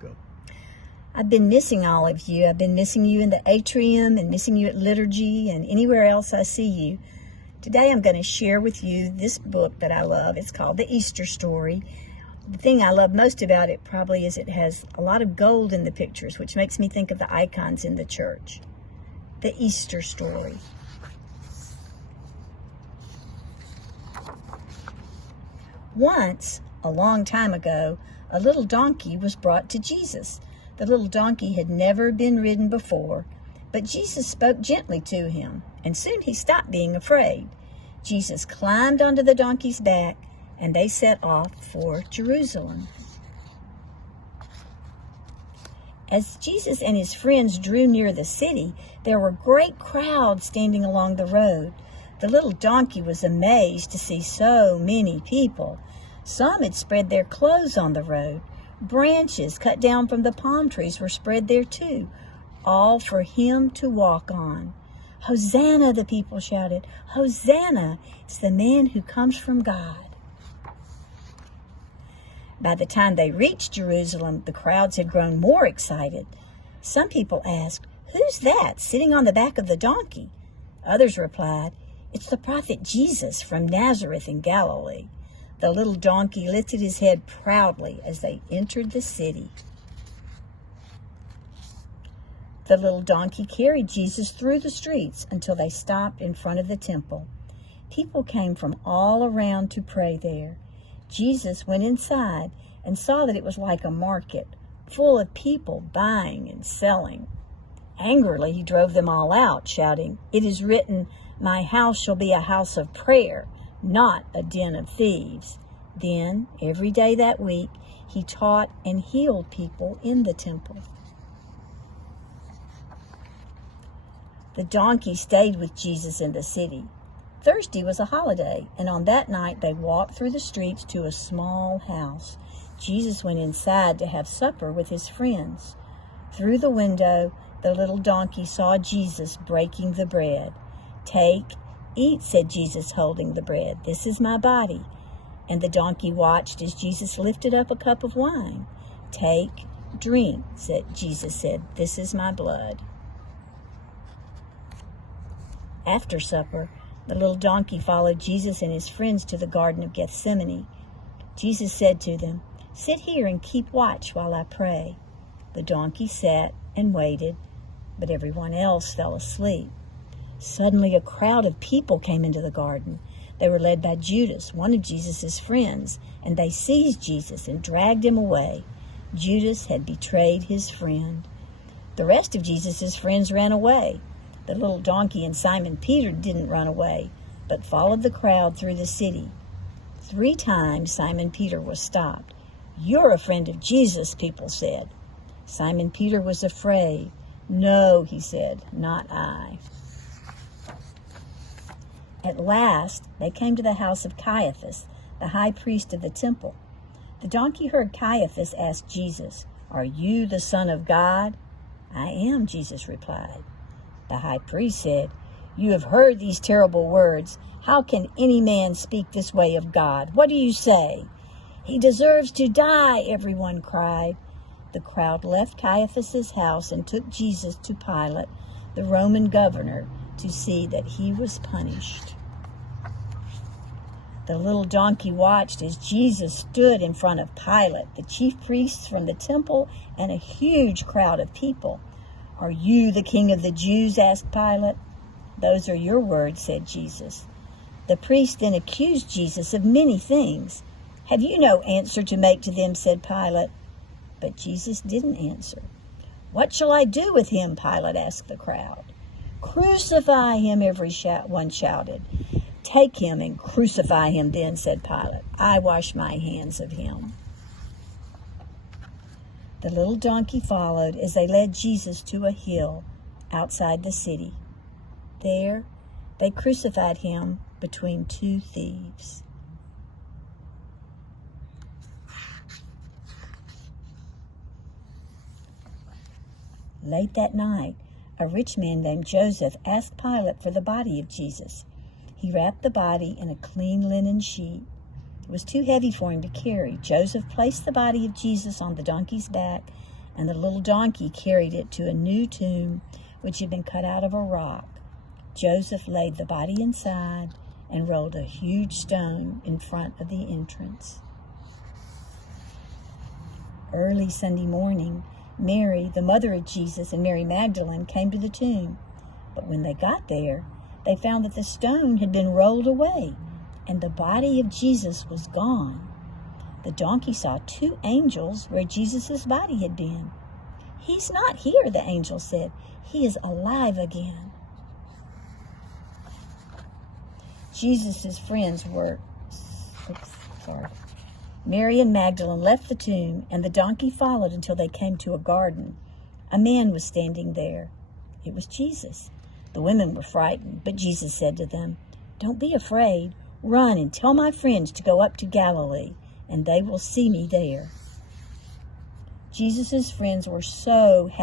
Go. I've been missing all of you. I've been missing you in the atrium and missing you at liturgy and anywhere else I see you. Today I'm going to share with you this book that I love. It's called The Easter Story. The thing I love most about it probably is it has a lot of gold in the pictures, which makes me think of the icons in the church. The Easter Story. Once, a long time ago, a little donkey was brought to Jesus. The little donkey had never been ridden before, but Jesus spoke gently to him, and soon he stopped being afraid. Jesus climbed onto the donkey's back, and they set off for Jerusalem. As Jesus and his friends drew near the city, there were great crowds standing along the road. The little donkey was amazed to see so many people. Some had spread their clothes on the road. Branches cut down from the palm trees were spread there too, all for him to walk on. Hosanna, the people shouted. Hosanna, it's the man who comes from God. By the time they reached Jerusalem, the crowds had grown more excited. Some people asked, "Who's that sitting on the back of the donkey?" Others replied, "It's the prophet Jesus from Nazareth in Galilee." The little donkey lifted his head proudly as they entered the city. The little donkey carried Jesus through the streets until they stopped in front of the temple. People came from all around to pray there. Jesus went inside and saw that it was like a market, full of people buying and selling. Angrily, he drove them all out, shouting, "It is written, 'My house shall be a house of prayer, not a den of thieves.'" Then, every day that week, he taught and healed people in the temple. The donkey stayed with Jesus in the city. Thursday was a holiday, and on that night they walked through the streets to a small house. Jesus went inside to have supper with his friends. Through the window, the little donkey saw Jesus breaking the bread. "Take, eat," said Jesus, holding the bread. "This is my body." And the donkey watched as Jesus lifted up a cup of wine. "Take, drink," Jesus said. "This is my blood." After supper, the little donkey followed Jesus and his friends to the Garden of Gethsemane. Jesus said to them, "Sit here and keep watch while I pray." The donkey sat and waited, but everyone else fell asleep. Suddenly a crowd of people came into the garden. They were led by Judas, one of Jesus' friends, and they seized Jesus and dragged him away. Judas had betrayed his friend. The rest of Jesus' friends ran away. The little donkey and Simon Peter didn't run away, but followed the crowd through the city. 3 times Simon Peter was stopped. "You're a friend of Jesus," people said. Simon Peter was afraid. "No," he said, "not I." At last, they came to the house of Caiaphas, the high priest of the temple. The donkey heard Caiaphas ask Jesus, "Are you the Son of God?" "I am," Jesus replied. The high priest said, "You have heard these terrible words. How can any man speak this way of God? What do you say?" "He deserves to die," everyone cried. The crowd left Caiaphas' house and took Jesus to Pilate, the Roman governor, to see that he was punished. The little donkey watched as Jesus stood in front of Pilate, the chief priests from the temple, and a huge crowd of people. "Are you the king of the Jews?" asked Pilate. "Those are your words," said Jesus. The priest then accused Jesus of many things. "Have you no answer to make to them?" said Pilate. But Jesus didn't answer. "What shall I do with him?" Pilate asked the crowd. "Crucify him," everyone shouted. "Take him and crucify him then," said Pilate. "I wash my hands of him." The little donkey followed as they led Jesus to a hill outside the city. There, they crucified him between 2 thieves. Late that night, a rich man named Joseph asked Pilate for the body of Jesus. He wrapped the body in a clean linen sheet. It was too heavy for him to carry. Joseph placed the body of Jesus on the donkey's back, and the little donkey carried it to a new tomb which had been cut out of a rock. Joseph laid the body inside and rolled a huge stone in front of the entrance. Early Sunday morning, Mary, the mother of Jesus, and Mary Magdalene came to the tomb. But when they got there, they found that the stone had been rolled away, and the body of Jesus was gone. The donkey saw 2 angels where Jesus' body had been. "He's not here," the angel said. "He is alive again." Jesus' friends were... Mary and Magdalene left the tomb, and the donkey followed until they came to a garden. A man was standing there. It was Jesus. The women were frightened, but Jesus said to them, "Don't be afraid. Run and tell my friends to go up to Galilee, and they will see me there." Jesus' friends were so happy.